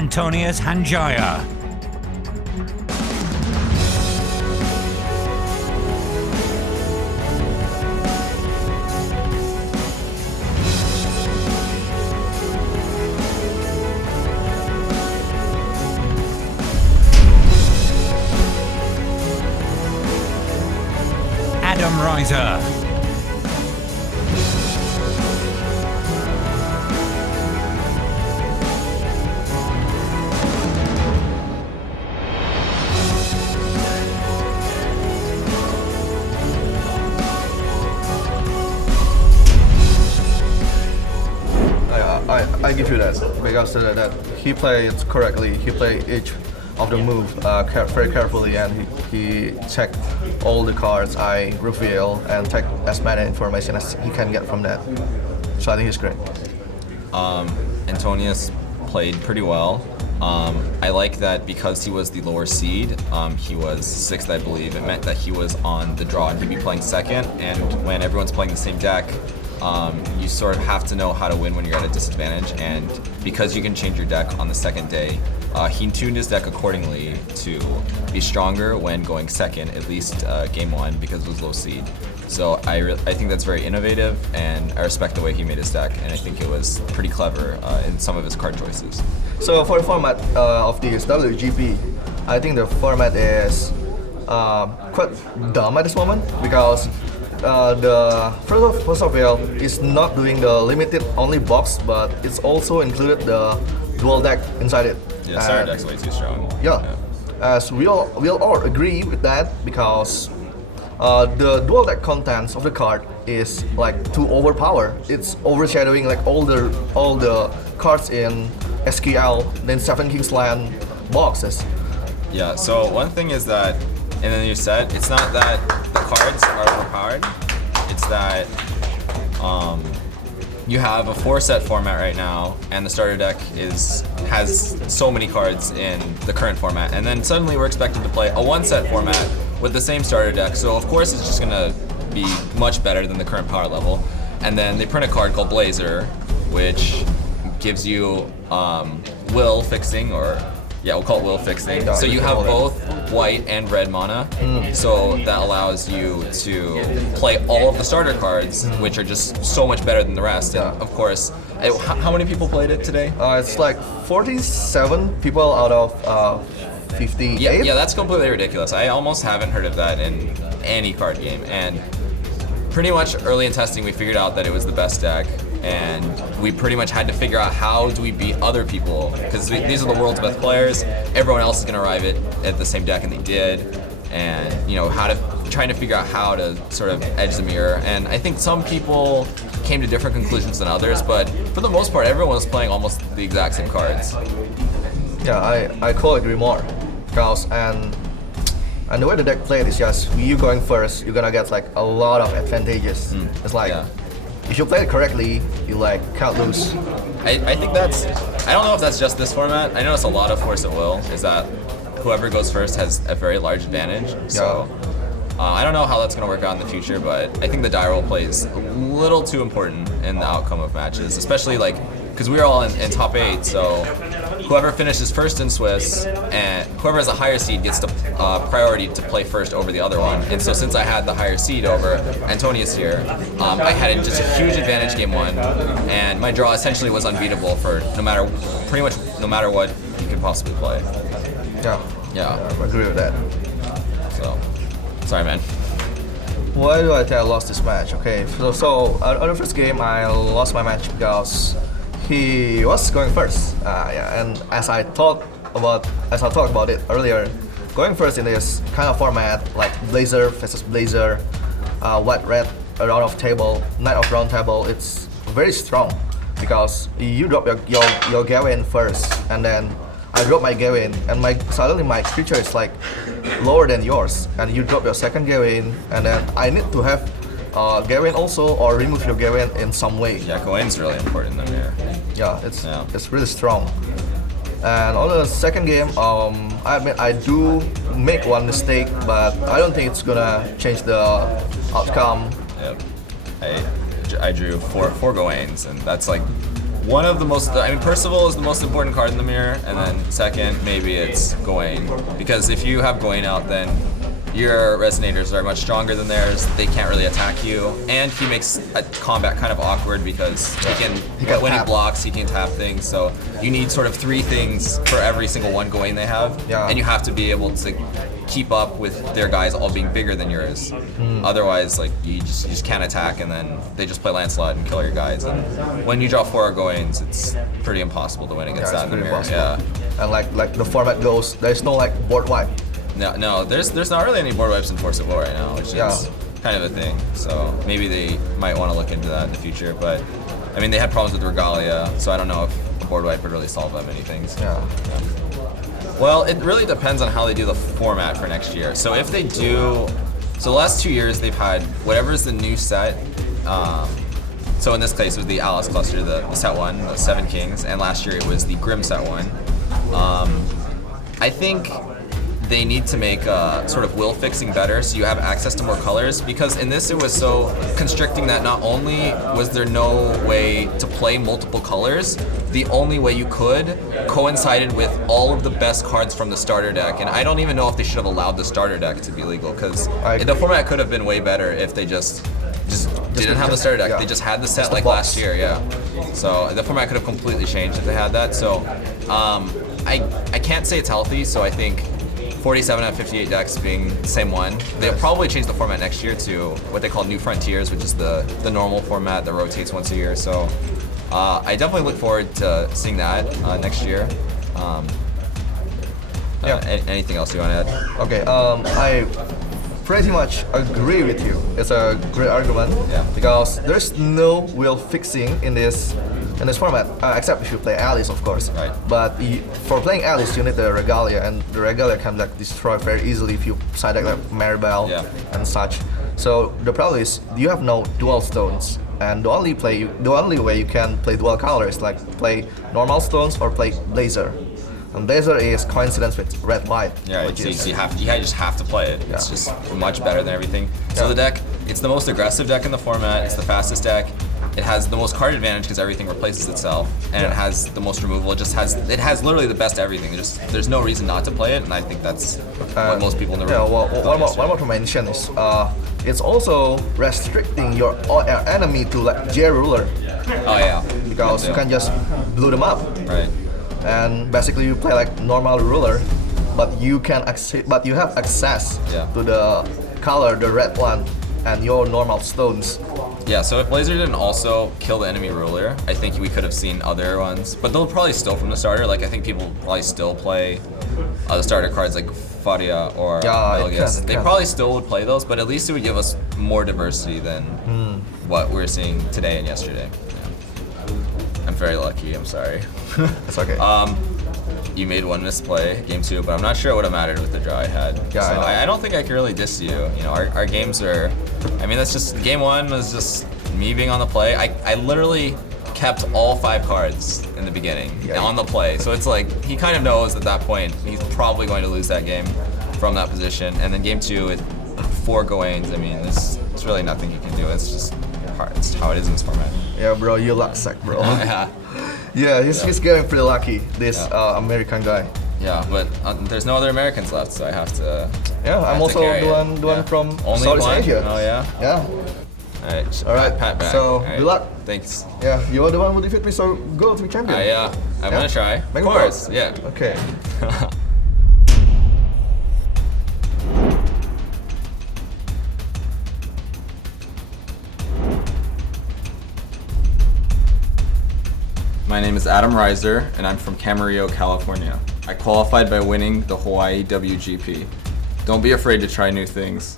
Anthonius Hanjaya. Reiser. I give you that because that he played correctly. He played each of the move very carefully, and he checked all the cards I reveal and take as many information as he can get from that. So I think he's great. Anthonius played pretty well. I like that because he was the lower seed, he was 6th, I believe. It meant that he was on the draw and he'd be playing 2nd. And when everyone's playing the same deck, you sort of have to know how to win when you're at a disadvantage. And because you can change your deck on the 2nd day, he tuned his deck accordingly to be stronger when going 2nd, at least game 1, because it was low seed. So I think that's very innovative, and I respect the way he made his deck, and I think it was pretty clever in some of his card choices. So for the format of this WGP, I think the format is quite dumb at this moment because the first of all is not doing the limited only box, but it's also included the dual deck inside it. Yeah, starter deck's way too strong. Yeah, as we'll all agree with that because the dual deck contents of the card is like too overpowered. It's overshadowing like all the cards in SQL, then 7 Kingsland boxes. Yeah, so one thing is that in the new set, it's not that the cards are overpowered, it's that you have a 4-set format right now, and the starter deck has so many cards in the current format, and then suddenly we're expected to play a 1-set format with the same starter deck, so of course it's just gonna be much better than the current power level. And then they print a card called Blazer, which gives you will fixing, or yeah, we'll call it will fixing. So you have both white and red mana, so that allows you to play all of the starter cards, which are just so much better than the rest. And of course, how many people played it today? It's like 47 people out of 58. Yeah, that's completely ridiculous. I almost haven't heard of that in any card game. And pretty much early in testing, we figured out that it was the best deck. And we pretty much had to figure out how do we beat other people, because these are the world's best players. Everyone else is going to arrive at the same deck, and they did. And trying to figure out how to sort of edge the mirror. And I think some people came to different conclusions than others, but for the most part, everyone was playing almost the exact same cards. Yeah, I couldn't agree more. Because and the way the deck played is just you going first, you're gonna get like a lot of advantages. It's like if you play it correctly, you like can't lose. I think I don't know if that's just this format. I notice a lot of Force at Will is that whoever goes first has a very large advantage. So I don't know how that's going to work out in the future, but I think the die roll play is a little too important in the outcome of matches, especially like because we're all in top 8, so whoever finishes first in Swiss and whoever has a higher seed gets the priority to play first over the other one. And so since I had the higher seed over Anthonius here, I had just a huge advantage game 1, and my draw essentially was unbeatable for pretty much no matter what you could possibly play. Yeah, I agree with that. So, sorry, man. Why do I think I lost this match? Okay, so on the first game I lost my match because he was going first. And as I talked about it earlier, going first in this kind of format like Blazer versus Blazer, white red round of table, knight of round table, it's very strong because you drop your Gavin first, and then I drop my Gavin, and suddenly my creature is like lower than yours, and you drop your second Gavin, and then I need to have Gavin also, or remove your Gavin in some way. Yeah, Gawain's really important in there. Yeah, it's really strong. And on the second game, I admit I do make one mistake, but I don't think it's gonna change the outcome. Yep. I drew four Gawains, and that's like one of the most, I mean, Percival is the most important card in the mirror, and then second, maybe it's Gawain. Because if you have Gawain out, then your resonators are much stronger than theirs. They can't really attack you, and he makes a combat kind of awkward because when he blocks, he can tap things. So you need sort of 3 things for every single one Gawain they have, and you have to be able to keep up with their guys all being bigger than yours. Otherwise, like you just can't attack, and then they just play Lancelot and kill your guys. And when you draw 4 Gawains, it's pretty impossible to win against that in the mirror. Yeah. And like the format goes, there's no like board wipe. No, there's not really any board wipes in Force of Will right now, which is kind of a thing. So maybe they might want to look into that in the future. But I mean, they had problems with Regalia, so I don't know if a board wipe would really solve that many things. Yeah. Well, it really depends on how they do the format for next year. So if they do, so the last 2 years they've had whatever is the new set. So in this case, it was the Alice cluster, the set 1, the 7 Kings, and last year it was the Grim set 1. I think they need to make sort of will fixing better so you have access to more colors, because in this it was so constricting that not only was there no way to play multiple colors, the only way you could coincided with all of the best cards from the starter deck, and I don't even know if they should have allowed the starter deck to be legal, because the format could have been way better if they just didn't have the starter deck. They just had the set like last year, So the format could have completely changed if they had that. So I can't say it's healthy, so I think 47 out of 58 decks being the same one. They'll probably change the format next year to what they call New Frontiers, which is the normal format that rotates once a year. So I definitely look forward to seeing that next year. Anything else you want to add? Okay, I pretty much agree with you. It's a great argument because there's no will fixing in this format, except if you play Alice, of course. Right. But for playing Alice, you need the Regalia, and the Regalia can like destroy very easily if you side deck like Maribel and such. So the problem is you have no dual stones, and the only way you can play dual colors is like play normal stones or play Blazer. And Blazer is coincidence with red white. Yeah, you just have to play it. It's just much better than everything. So the deck, it's the most aggressive deck in the format. It's the fastest deck. It has the most card advantage because everything replaces itself, and it has the most removal. It has literally the best everything. There's no reason not to play it, and I think that's what most people in the room. One more to mention is it's also restricting your enemy to like J ruler. Oh yeah. Because you can just blow them up. Right. And basically you play like normal ruler, but you have access to the color, the red one, and your normal stones. Yeah, so if Blazer didn't also kill the enemy ruler, I think we could have seen other ones. But they'll probably still from the starter. Like I think people probably still play the starter cards like Fadia or Melgus. They probably still would play those, but at least it would give us more diversity than what we're seeing today and yesterday. I'm very lucky, I'm sorry. It's okay. You made one misplay, game 2, but I'm not sure it would have mattered with the draw I had. Yeah, so I don't think I can really diss you. You know, our games are, I mean, that's just, game 1 was just me being on the play. I literally kept all 5 cards in the beginning on the play. So it's like, he kind of knows at that point he's probably going to lose that game from that position. And then game 2 with 4 Gawains, I mean, there's really nothing you can do. It's just hard. It's how it is in this format. Yeah, bro, you luck suck, bro. Yeah, he's getting pretty lucky, this American guy. Yeah, but there's no other Americans left, so I have to. Yeah, I'm also the one from Southeast Asia. Oh yeah. Yeah. All right. Pat back. So good luck. Thanks. Yeah, you are the one who defeated me, so go to be champion. I'm gonna try. Of course. Yeah. Okay. My name is Adam Reiser, and I'm from Camarillo, California. I qualified by winning the Hawaii WGP. Don't be afraid to try new things.